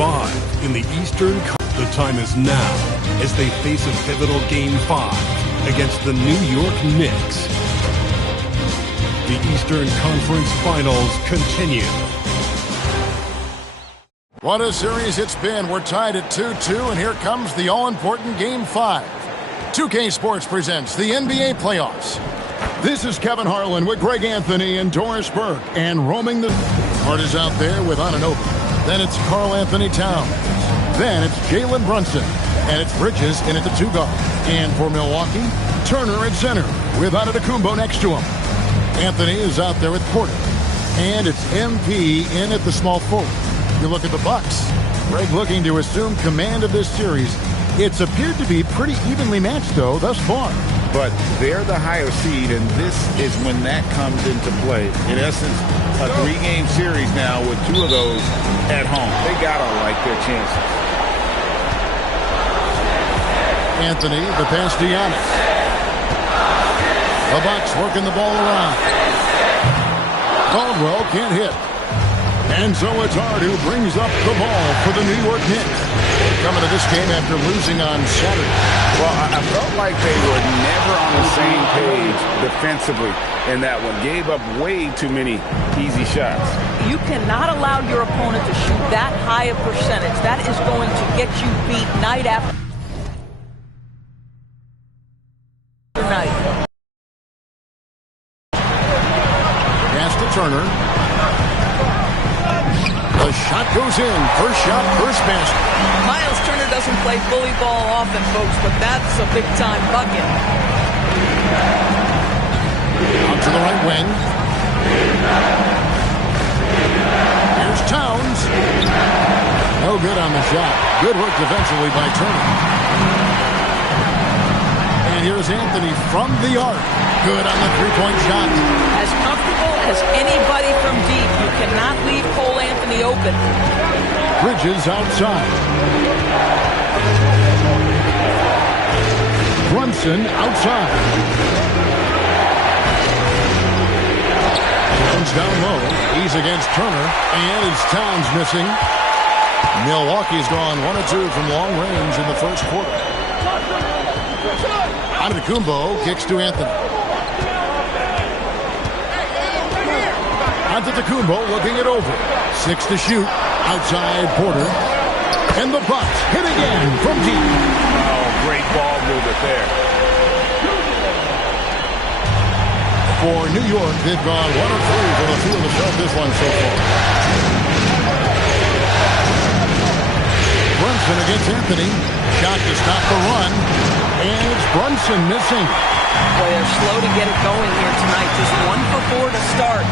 5 in the Eastern Conference. The time is now as they face a pivotal Game 5 against the New York Knicks. The Eastern Conference Finals continue. What a series it's been. We're tied at 2-2, and here comes the all-important Game 5. 2K Sports presents the NBA playoffs. This is Kevin Harlan with Greg Anthony and Doris Burke, and roaming the Hart is out there with Anunoby. Then it's Karl Anthony Towns. Then it's Jalen Brunson, and it's Bridges in at the 2 guard. And for Milwaukee, Turner at center with Antetokounmpo next to him. Anthony is out there with Porter, and it's MP in at the small forward. You look at the Bucks. Greg looking to assume command of this series. It's appeared to be pretty evenly matched, though, thus far. But they're the higher seed, and this is when that comes into play. In essence, a 3-game series now with 2 of those at home. They gotta like their chances. Anthony, the pass to Giannis. The Bucks working the ball around. Caldwell can't hit. And so it's Hart who brings up the ball for the New York Knicks. Coming to this game after losing on Saturday. Well, I felt like they were never on the same page defensively in that one. Gave up way too many easy shots. You cannot allow your opponent to shoot that high a percentage. That is going to get you beat night after night. Pass to Turner. The shot goes in. First shot, first basket. Miles Turner doesn't play bully ball often, folks, but that's a big-time bucket. Out to the right wing. Here's Towns. No good on the shot. Good work defensively by Turner. And here's Anthony from the arc. Good on the three-point shot. As comfortable as anybody from deep. You cannot leave Cole Anthony open. Bridges outside. Brunson outside. Towns down low. He's against Turner. And it's Towns missing. Milwaukee's gone 1 of 2 from long range in the first quarter. Antetokounmpo kicks to Anthony. Antetokounmpo looking it over. 6 to shoot. Outside Porter. And the Bucks hit again from deep. Oh, great ball movement there. For New York, they've gone 1 of 3 for the field to start this one so far. Brunson against Anthony. Shot to stop the run. And it's Brunson missing. Boy, they're slow to get it going here tonight. Just 1 for 4 to start.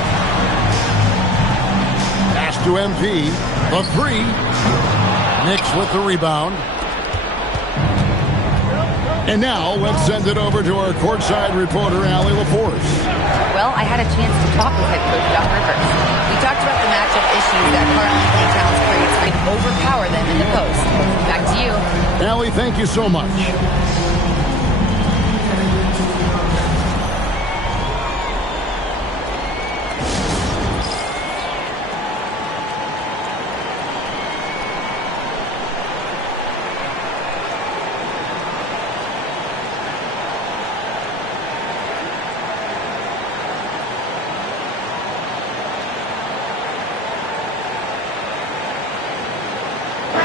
Pass to MP. The 3. Knicks with the rebound. And now let's send it over to our courtside reporter, Allie LaForce. Well, I had a chance to talk with head coach Doc Rivers. We talked about the matchup issues that Karl Anthony Towns creates and overpower them in the post. Back to you. Allie, thank you so much.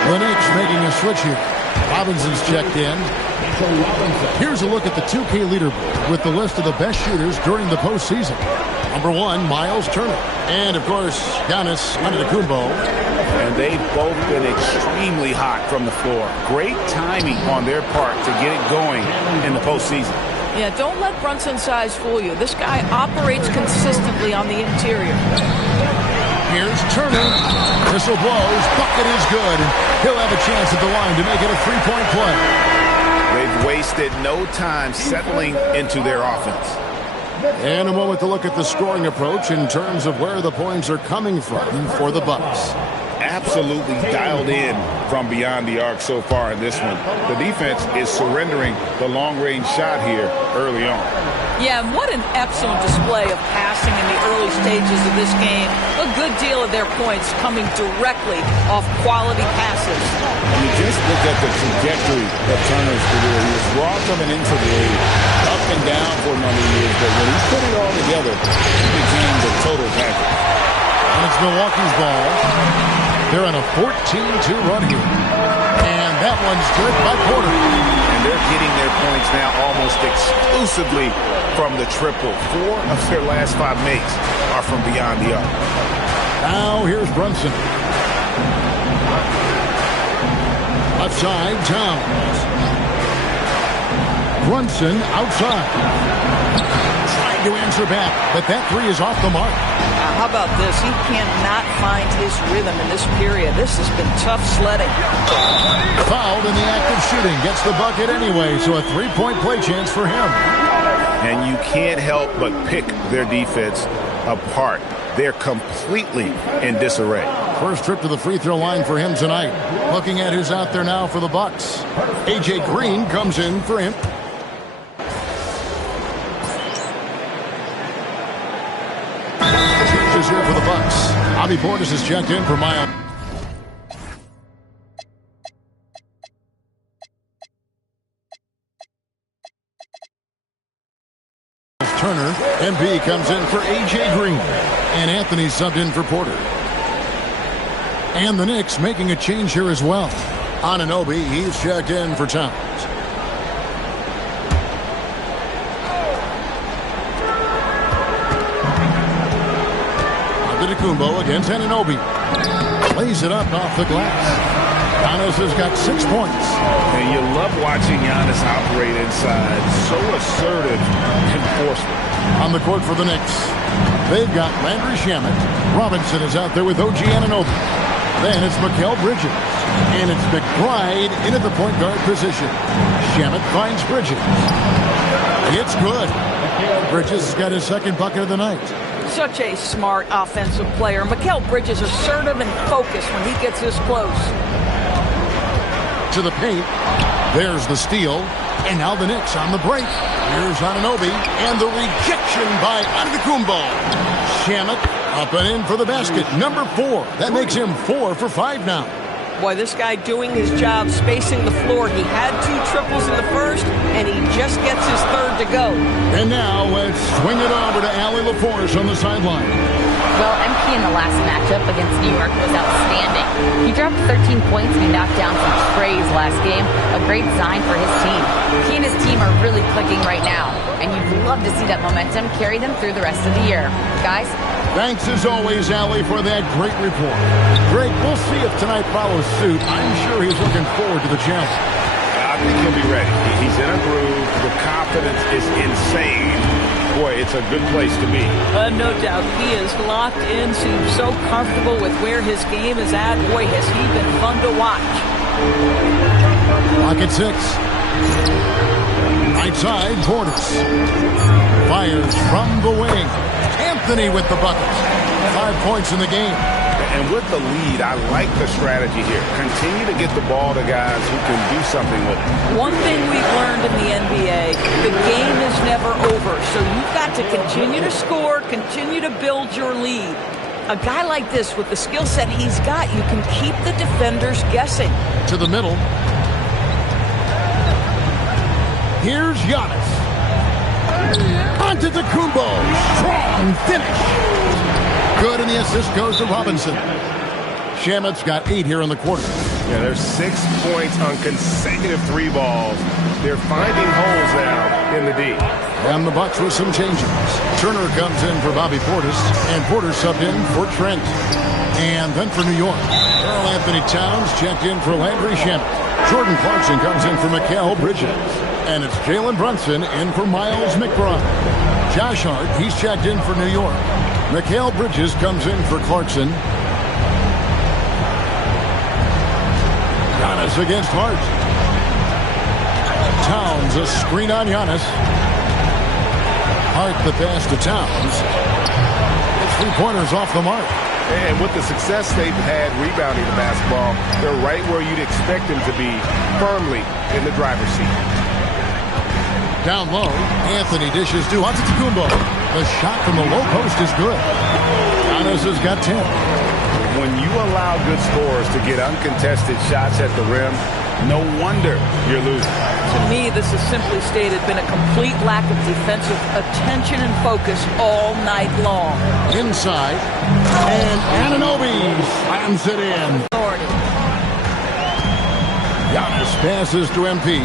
The Knicks making a switch here. Robinson's checked in. Here's a look at the 2K leaderboard with the list of the best shooters during the postseason. Number 1, Miles Turner. And, of course, Giannis Antetokounmpo. And they've both been extremely hot from the floor. Great timing on their part to get it going in the postseason. Yeah, don't let Brunson's size fool you. This guy operates consistently on the interior. Here's Turner. Whistle blows. Bucket is good. He'll have a chance at the line to make it a 3-point play. They've wasted no time settling into their offense. And a moment to look at the scoring approach in terms of where the points are coming from for the Bucks. absolutely dialed in from beyond the arc so far in this one. The defense is surrendering the long-range shot here early on. Yeah, and what an excellent display of passing in the early stages of this game. A good deal of their points coming directly off quality passes. You just look at the trajectory of Turner's career. He was raw coming into the league, up and down for a number of years, but when he put it all together, he became the total package. And it's Milwaukee's ball. They're on a 14-2 run here. And that one's good by Porter. And they're getting their points now almost exclusively from the triple. 4 of their last 5 makes are from beyond the arc. Now here's Brunson. Outside, Towns. Brunson outside. Trying to answer back, but that three is off the mark. How about this? He cannot find his rhythm in this period. This has been tough sledding. Fouled in the act of shooting. Gets the bucket anyway, so a three-point play chance for him. And you can't help but pick their defense apart. They're completely in disarray. First trip to the free throw line for him tonight. Looking at who's out there now for the Bucks. A.J. Green comes in for him. Changes here for the Bucks. Bobby Portis is checked in for Miles. Turner. MP comes in for A.J. Green. And Anthony subbed in for Porter. And the Knicks making a change here as well. Anunoby, he's checked in for Towns. Antetokounmpo against Anunoby. Lays it up off the glass. Giannis has got 6 points. And you love watching Giannis operate inside. So assertive enforcement. On the court for the Knicks, they've got Landry Shamet. Robinson is out there with OG Anunoby. Then it's Mikal Bridges. And it's McBride in at the point guard position. Shamet finds Bridges. It's good. Bridges has got his second bucket of the night. Such a smart offensive player. Mikal Bridges assertive and focused when he gets this close. To the paint. There's the steal. And now the Knicks on the break. Here's Anunoby. And the rejection by Antetokounmpo. Shamet up and in for the basket. Number 4. That makes him 4 for 5 now. Boy, this guy doing his job, spacing the floor. He had 2 triples in the first, and he just gets his third to go. And now let's swing it over to Allie LaForce on the sideline. Well, MP in the last matchup against New York was outstanding. He dropped 13 points and he knocked down some trays last game. A great sign for his team. He and his team are really clicking right now, and you'd love to see that momentum carry them through the rest of the year. Guys? Thanks as always, Allie, for that great report. Greg, we'll see if tonight follows suit. I'm sure he's looking forward to the challenge. I think he'll be ready. He's in a groove. The confidence is insane. Boy, it's a good place to be. No doubt. He is locked in, seems so comfortable with where his game is at. Boy, has he been fun to watch. Clock at 6. Right side, Portis. Fires from the wing. Anthony with the bucket. 5 points in the game. And with the lead, I like the strategy here. Continue to get the ball to guys who can do something with it. One thing we've learned in the NBA, the game is never over. So you've got to continue to score, continue to build your lead. A guy like this, with the skill set he's got, you can keep the defenders guessing. To the middle. Here's Giannis. Antetokounmpo. Strong finish. Good, and the assist goes to Robinson. Shamet's got 8 here in the quarter. Yeah, there's 6 points on consecutive 3 balls. They're finding holes now in the D. And the Bucks with some changes. Turner comes in for Bobby Portis, and Porter subbed in for Trent. And then for New York, Karl Anthony Towns checked in for Landry Shamet. Jordan Clarkson comes in for Mikal Bridges. And it's Jalen Brunson in for Miles McBride. Josh Hart, he's checked in for New York. Mikal Bridges comes in for Clarkson. Giannis against Hart. Towns, a screen on Giannis. Hart the pass to Towns. It's 3 pointers off the mark. And with the success they've had rebounding the basketball, they're right where you'd expect them to be, firmly in the driver's seat. Down low, Anthony dishes to Antetokounmpo. The shot from the low post is good. Giannis has got 10. When you allow good scorers to get uncontested shots at the rim, no wonder you're losing. To me, this has simply stated been a complete lack of defensive attention and focus all night long. Inside, and Anunoby slams it in. Authority. Giannis passes to MP.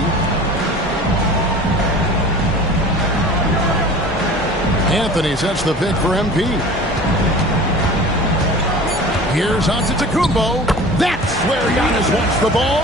Anthony sets the pick for MP. Here's Antetokounmpo. That's where Giannis wants the ball.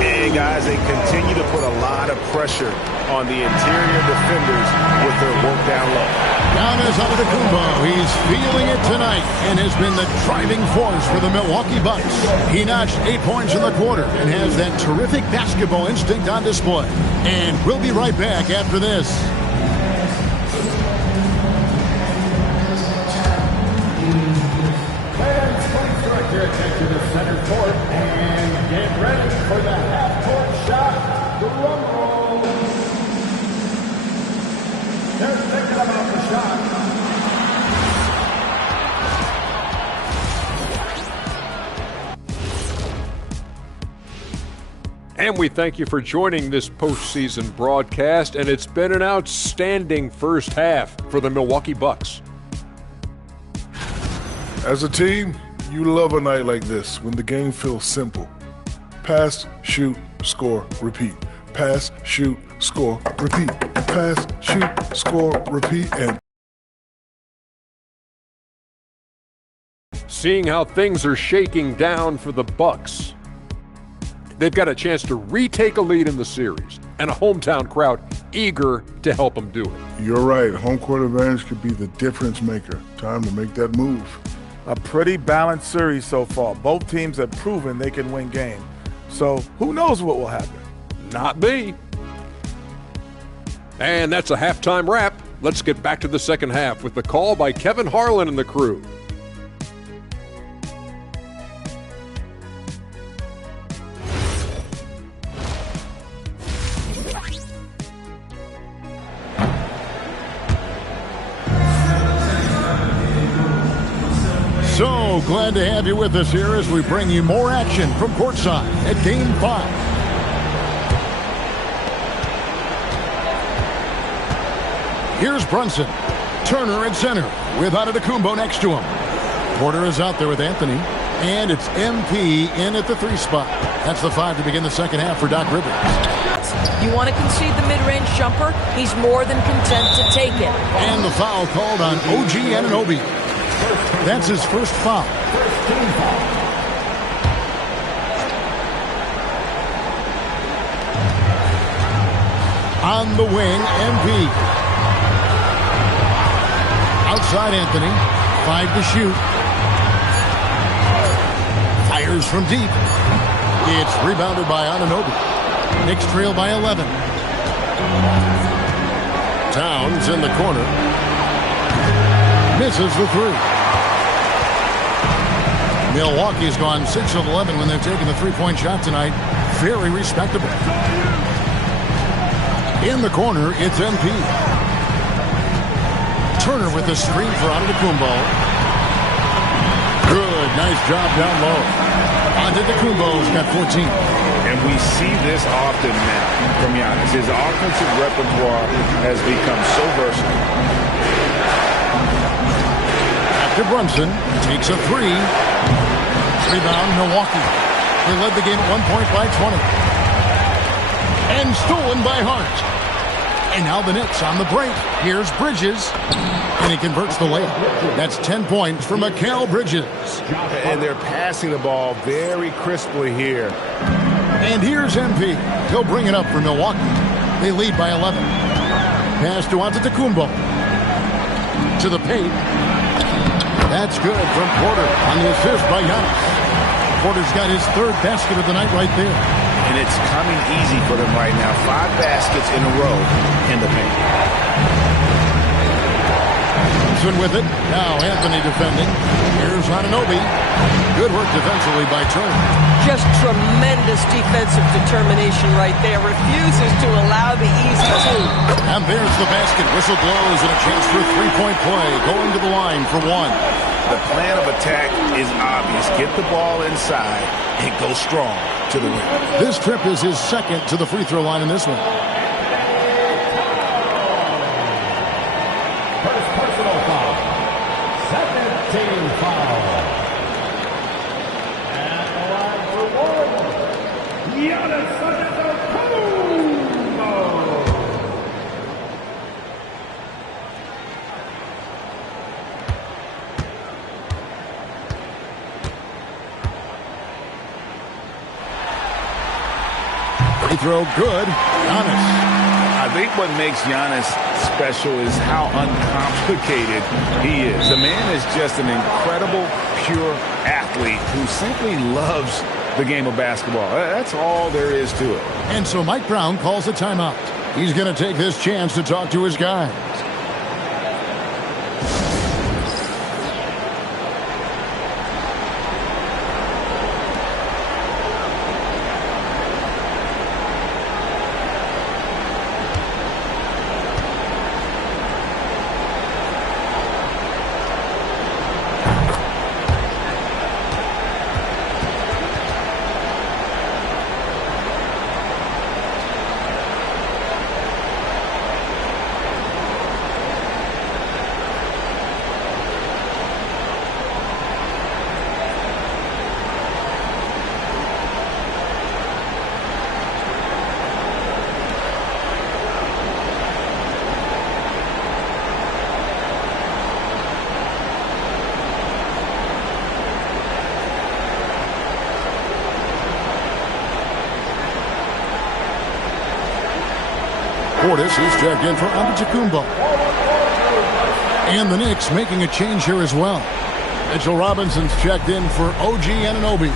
And guys, they continue to put a lot of pressure on the interior defenders with their work down low. Giannis Antetokounmpo, he's feeling it tonight and has been the driving force for the Milwaukee Bucks. He notched 8 points in the quarter and has that terrific basketball instinct on display. And we'll be right back after this. To the center court and get ready for the half-court shot. Drum roll. They're thinking about the shot. And we thank you for joining this postseason broadcast, and it's been an outstanding first half for the Milwaukee Bucks. As a team, you love a night like this when the game feels simple. Pass, shoot, score, repeat. Pass, shoot, score, repeat. Pass, shoot, score, repeat, and Seeing how things are shaking down for the Bucks, they've got a chance to retake a lead in the series, and a hometown crowd eager to help them do it. you're right, home court advantage could be the difference maker. Time to make that move. A pretty balanced series so far. Both teams have proven they can win games. So who knows what will happen? Not me. And that's a halftime wrap. Let's get back to the second half with the call by Kevin Harlan and the crew. So glad to have you with us here as we bring you more action from courtside at Game 5. Here's Brunson. Turner at center with Antetokounmpo next to him. Porter is out there with Anthony. And it's MP in at the 3 spot. That's the 5 to begin the second half for Doc Rivers. You want to concede the mid-range jumper? He's more than content to take it. And the foul called on OG Anunoby. That's his first foul. On the wing, MP. Outside Anthony. 5 to shoot. Fires from deep. It's rebounded by Anunoby. Knicks trail by 11. Towns in the corner. Misses the 3. Milwaukee's gone 6 of 11 when they're taking the three-point shot tonight. Very respectable. In the corner, it's MP. Turner with the screen for Antetokounmpo. Good, nice job down low. Antetokounmpo's got 14. And we see this often now from Giannis. His offensive repertoire has become so versatile. After Brunson takes a 3. Rebound, Milwaukee. They led the game at 1 point by 20. And stolen by Hart. And now the Knicks on the break. Here's Bridges. And he converts the layup. That's 10 points for Mikal Bridges. And they're passing the ball very crisply here. And here's MP. He'll bring it up for Milwaukee. They lead by 11. Pass to Antetokounmpo. To the paint. That's good from Porter on the assist by Giannis. Porter's got his 3rd basket of the night right there. And it's coming easy for them right now. 5 baskets in a row in the paint. Brunson with it. Now Anthony defending. Here's Anunoby. Good work defensively by Turner. Just tremendous defensive determination right there. Refuses to allow the easy two. And there's the basket. Whistle blows and a chance for a three-point play. Going to the line for one. The plan of attack is obvious. Get the ball inside and go strong to the rim. This trip is his second to the free throw line in this one. First personal foul. Second team foul. And the line for one. Giannis Antetokounmpo. Free throw good. Giannis. I think what makes Giannis special is how uncomplicated he is. The man is just an incredible, pure athlete who simply loves the game of basketball. That's all there is to it. And so Mike Brown calls a timeout. He's going to take this chance to talk to his guys. Portis is checked in for Antetokounmpo. And the Knicks making a change here as well. Mitchell Robinson's checked in for OG Anunoby.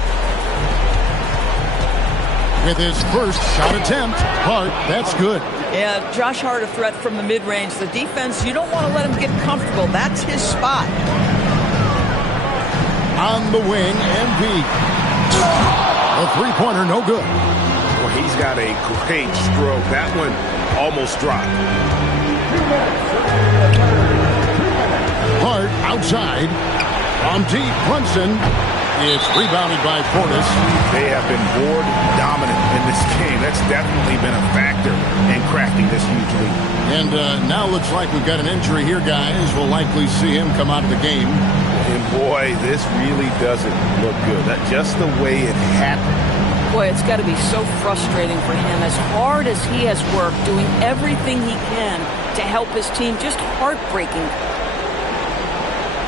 With his first shot attempt, Hart, that's good. Yeah, Josh Hart a threat from the mid-range. The defense, you don't want to let him get comfortable. That's his spot. On the wing, MP. A three-pointer, no good. Well, he's got a great stroke. That one almost dropped. Hart outside. On deep, Brunson. It's rebounded by Portis. They have been board dominant in this game. That's definitely been a factor in cracking this huge lead. And now looks like we've got an injury here, guys. We'll likely see him come out of the game. And boy, this really doesn't look good. That's just the way it happened. Boy, it's got to be so frustrating for him. As hard as he has worked, doing everything he can to help his team, just heartbreaking.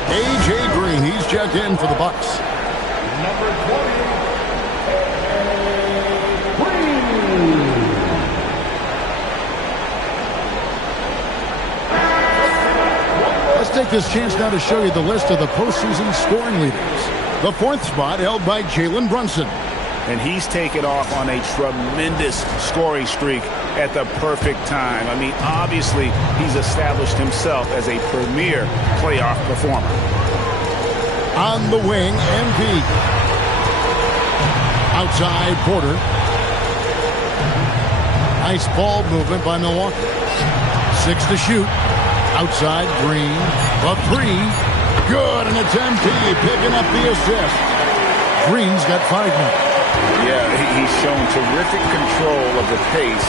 A.J. Green, he's checked in for the Bucks. Number 20, Green. Let's take this chance now to show you the list of the postseason scoring leaders. The fourth spot held by Jalen Brunson. And he's taken off on a tremendous scoring streak at the perfect time. I mean, obviously, he's established himself as a premier playoff performer. On the wing, MP. Outside, Porter. Nice ball movement by Milwaukee. 6 to shoot. Outside, Green. A three. Good, and it's MP picking up the assist. Green's got 5 now. Yeah, he's shown terrific control of the pace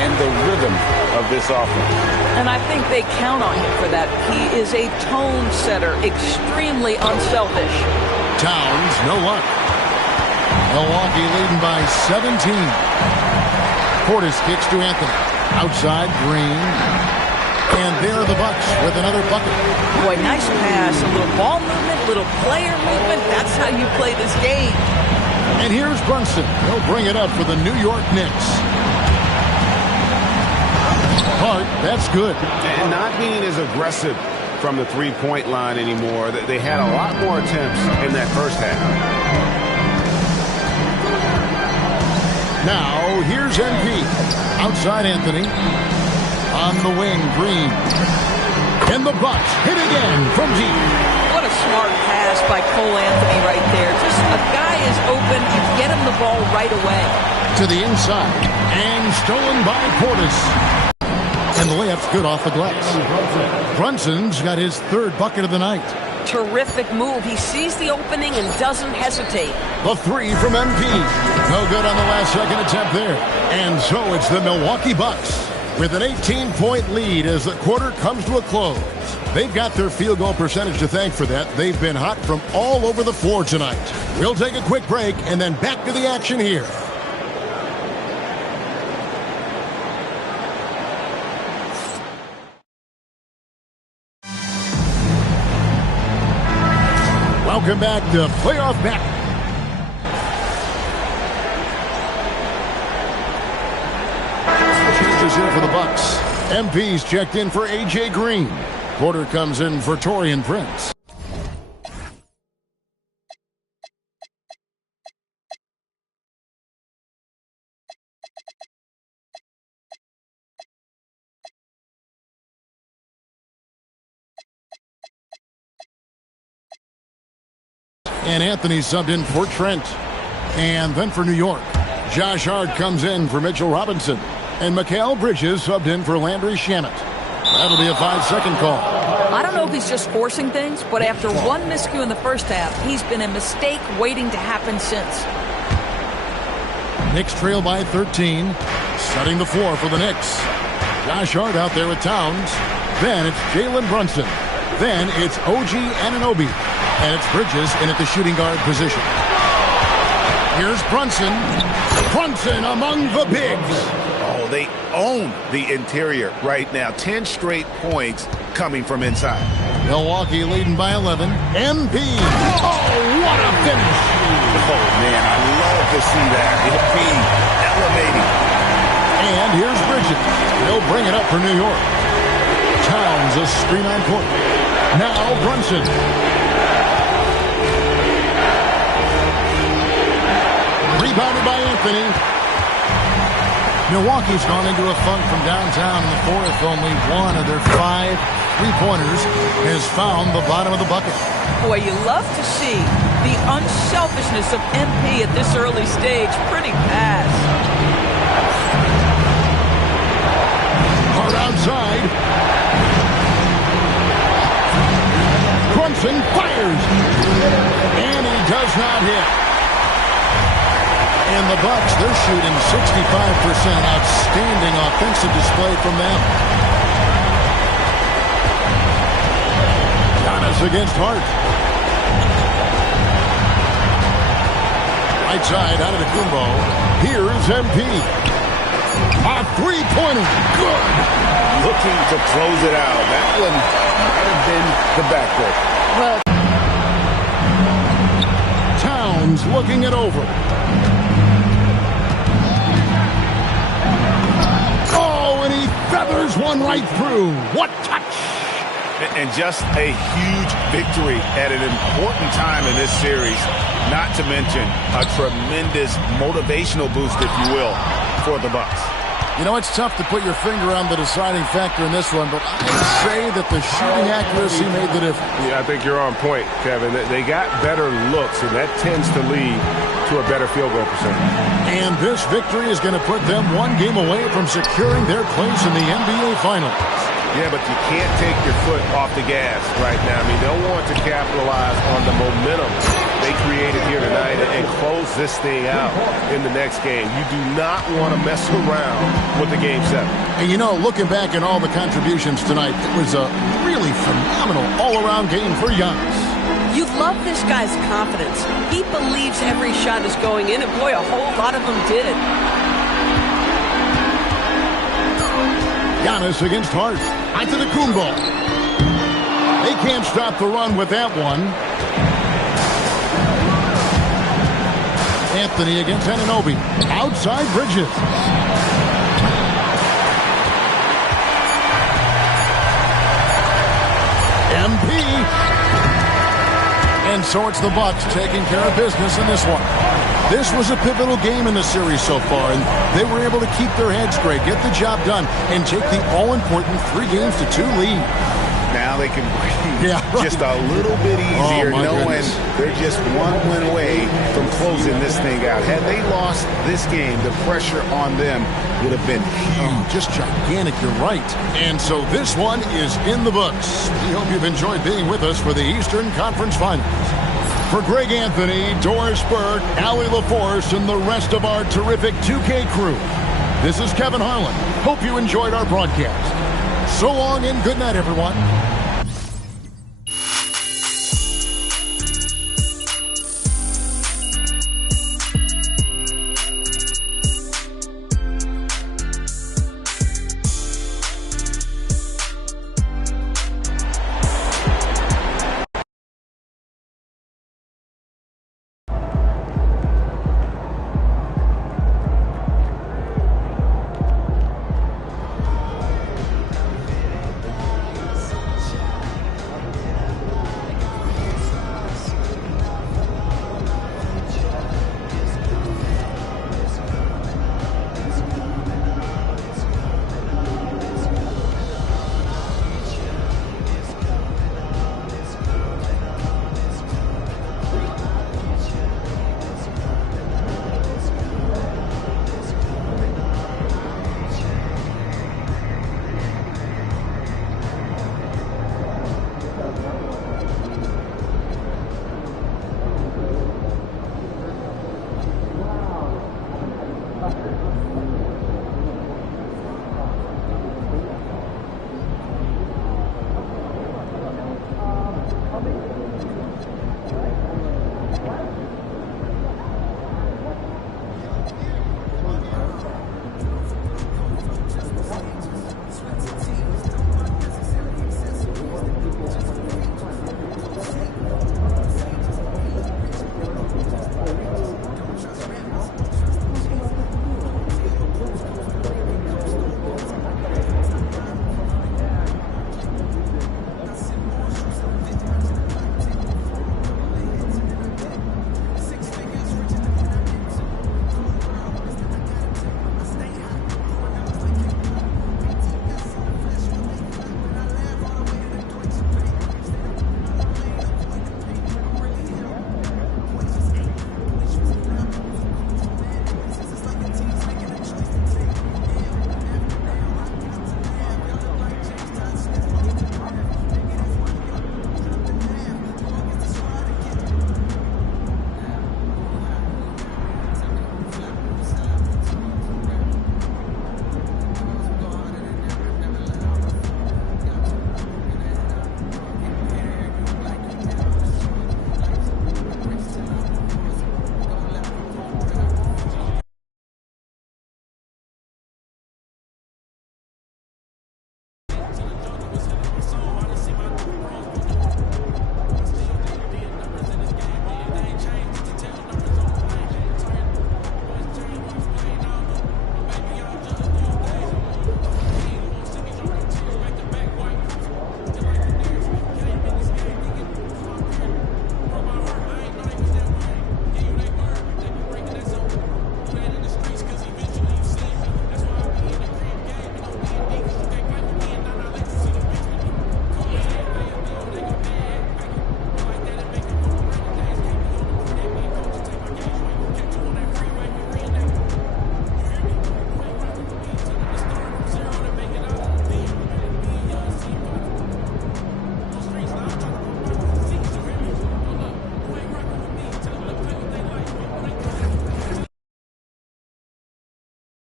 and the rhythm of this offense. And I think they count on him for that. He is a tone setter, extremely unselfish. Towns, no luck. Milwaukee leading by 17. Portis kicks to Anthony. Outside, Green. And there are the Bucks with another bucket. Boy, nice pass. A little ball movement, little player movement. That's how you play this game. And here's Brunson. He'll bring it up for the New York Knicks. Hart, that's good. And not being as aggressive from the three-point line anymore. They had a lot more attempts in that first half. Now, here's MP. Outside Anthony. On the wing, Green. And the Bucks hit again from deep. What a smart pass by Cole Anthony right there. Just a guy is open, you get him the ball right away. To the inside, and stolen by Portis. And the layup's good off the glass. Brunson's got his third bucket of the night. Terrific move. He sees the opening and doesn't hesitate. The three from MP. No good on the last second attempt there. And so it's the Milwaukee Bucks with an 18-point lead as the quarter comes to a close. They've got their field goal percentage to thank for that. They've been hot from all over the floor tonight. We'll take a quick break and then back to the action here. Welcome back to Playoff Back. Changes here for the Bucks. MP's checked in for A.J. Green. Porter comes in for Taurean Prince. And Anthony subbed in for Trent. And then for New York, Josh Hart comes in for Mitchell Robinson. And Mikal Bridges subbed in for Landry Shamet. That'll be a 5-second call. I don't know if he's just forcing things, but after one miscue in the first half, he's been a mistake waiting to happen since. Knicks trail by 13. Setting the floor for the Knicks. Josh Hart out there with Towns. Then it's Jalen Brunson. Then it's OG Anunoby. And it's Bridges in at the shooting guard position. Here's Brunson. Brunson among the bigs. Oh, they own the interior right now. 10 straight points coming from inside. Milwaukee leading by 11. MP. Oh, what a finish. Oh, man, I love to see that. MP elevating. And here's Bridges. He'll bring it up for New York. Towns a screen on court. Now Brunson. Rebounded by Anthony. Milwaukee's gone into a funk from downtown in the fourth. Only one of their 5 3-pointers has found the bottom of the bucket. Boy, you love to see the unselfishness of MP at this early stage. Pretty pass. Hard outside. Brunson fires. And he does not hit. And the Bucks, they're shooting 65%. Outstanding offensive display from them. Giannis against Hart. Right side out of the Kumbo. Here's MP. A three-pointer. Good. Looking to close it out. That one might have been the backcourt. Well, Towns looking it over. Feathers one right through. What touch! And just a huge victory at an important time in this series. Not to mention a tremendous motivational boost, if you will, for the Bucks. You know, it's tough to put your finger on the deciding factor in this one, but I'd say that the shooting accuracy made the difference. Yeah, I think you're on point, Kevin. They got better looks, and that tends to lead to a better field goal percentage. And this victory is going to put them one game away from securing their place in the NBA Finals. Yeah, but you can't take your foot off the gas right now. I mean, they'll want to capitalize on the momentum they created here tonight and close this thing out in the next game. You do not want to mess around with the Game 7. And, you know, looking back at all the contributions tonight, it was a really phenomenal all-around game for Giannis. You love this guy's confidence. He believes every shot is going in, and boy, a whole lot of them did. Giannis against Hart. Antetokounmpo. They can't stop the run with that one. Anthony against Anunoby. Outside Bridges. MP. And so it's the Bucks taking care of business in this one. This was a pivotal game in the series so far, and they were able to keep their heads straight, get the job done, and take the all-important 3-2 lead. Now they can breathe just a little bit Oh, easier, my knowing goodness. they're just one win away from closing this thing out. Had they lost this game, the pressure on them would have been huge. Just gigantic, you're right. And so this one is in the books. We hope you've enjoyed being with us for the Eastern Conference Finals. For Greg Anthony, Doris Burke, Allie LaForce, and the rest of our terrific 2K crew, this is Kevin Harlan. Hope you enjoyed our broadcast. So long and good night, everyone.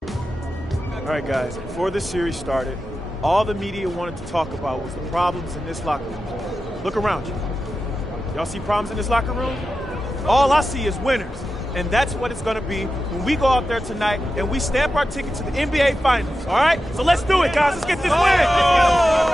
All right, guys, before this series started, all the media wanted to talk about was the problems in this locker room. Look around you. Y'all see problems in this locker room? All I see is winners. And that's what it's going to be when we go out there tonight and we stamp our ticket to the NBA Finals, all right? So let's do it, guys. Let's get this win.